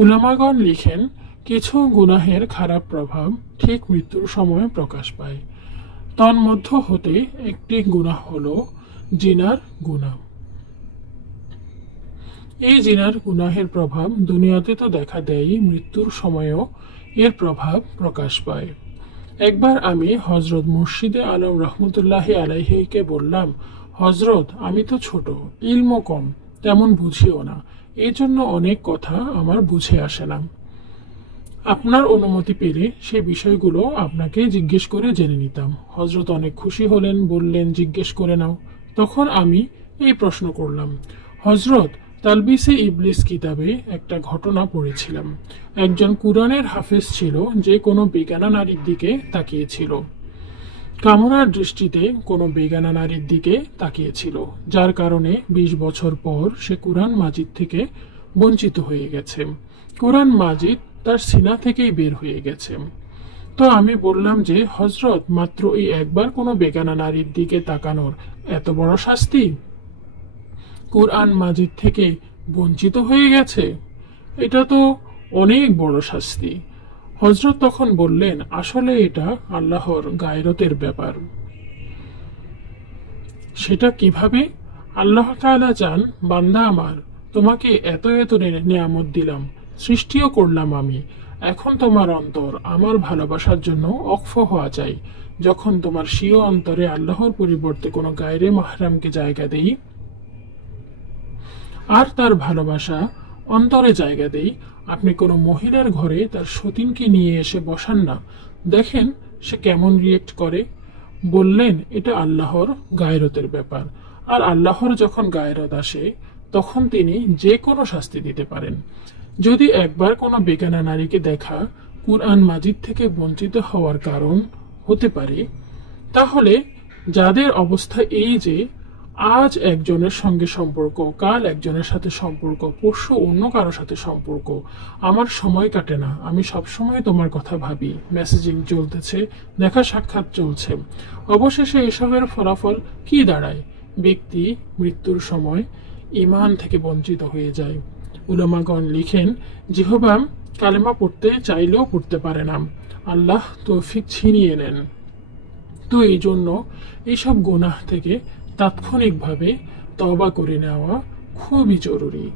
উলামাগণ লিখেন, কিছু গুনাহের খারাপ প্রভাব ঠিক মৃত্যুর সময় প্রকাশ পায়। তন্মধ্য হতে একটি গুনাহ হলো জিনার গুনাহ। এই জিনার গুনাহের প্রভাব দুনিয়াতে তো দেখা দেয়, মৃত্যুর সময়ও এর প্রভাব প্রকাশ পায়। একবার আমি হজরত মুর্শিদে আলম রহমতুল্লাহ আলাইহিকে বললাম, হজরত, আমি তো ছোট, ইলমও কম, তেমন বুঝিও না, এই জন্য অনেক কথা আমার বুঝে আসে না। আপনার অনুমতি পেলে সে বিষয়গুলো আপনাকে জিজ্ঞেস করে জেনে নিতাম। হজরত অনেক খুশি হলেন, বললেন, জিজ্ঞেস করে নাও। তখন আমি এই প্রশ্ন করলাম, হজরত, তালবিসে ইবলিস কিতাবে একটা ঘটনা পড়েছিলাম। একজন কুরআনের হাফেজ ছিল, যে কোনো বেগানা নারীর দিকে তাকিয়েছিল, কামনার দৃষ্টিতে কোনো বেগানা নারীর দিকে তাকিয়েছিল, যার কারণে ২০ বছর পর সে কুরআন মাজিদ থেকে বঞ্চিত হয়ে গেছে। কুরআন মাজিদ তার সিনা থেকেই বের হয়ে গেছে। তো আমি বললাম যে, হজরত, মাত্র এই একবার কোনো বেগানা নারীর দিকে তাকানোর এত বড় শাস্তি? কুরআন মাজিদ থেকে বঞ্চিত হয়ে গেছে, এটা তো অনেক বড় শাস্তি। হজরত তখন বললেন, আসলে এটা আল্লাহর গায়রতের ব্যাপার। সেটা কিভাবে? আল্লাহ তাআলা চান, বান্দা আমার, তোমাকে এত এত নিয়ামত দিলাম, সৃষ্টিও করলাম আমি, এখন তোমার অন্তর আমার ভালোবাসার জন্য অক্ষ হওয়া চাই। যখন তোমার স্বীয় অন্তরে আল্লাহর পরিবর্তে কোনো গায়রে মাহরামকে জায়গা দেই আর তার ভালোবাসা অন্তরে জায়গা দেই, আপনি কোনো মহিলার ঘরে তার সতীনকে নিয়ে এসে বসান না, দেখেন সে কেমন রিয়েক্ট করে। বললেন, এটা আল্লাহর গায়রতের ব্যাপার, আর আল্লাহর যখন গায়রত আসে তখন তিনি যে কোনো শাস্তি দিতে পারেন। যদি একবার কোনো বেগানা নারীকে দেখা কুরআন মাজিদ থেকে বঞ্চিত হওয়ার কারণ হতে পারে, তাহলে যাদের অবস্থা এই যে আজ একজনের সঙ্গে সম্পর্ক, কাল একজনের সাথে সম্পর্ক, পরশু অন্য কারোর সাথে সম্পর্ক, আমার সময় কাটে না, আমি সব সময় তোমার কথা ভাবি, মেসেজিং চলতেছে, দেখা সাক্ষাৎ চলছে, অবশেষে এসবের ফলাফল কি দাঁড়ায়? ব্যক্তি মৃত্যুর সময় ঈমান থেকে বঞ্চিত হয়ে যায়। উলামাগণ লিখেন, জিহবা কালেমা পড়তে চাইলেও পড়তে পারে না, আল্লাহ তৌফিক ছিনিয়ে নেন। তো এই জন্য এইসব গুনাহ থেকে তাৎক্ষণিকভাবে তওবা করে নেওয়া খুবই জরুরি।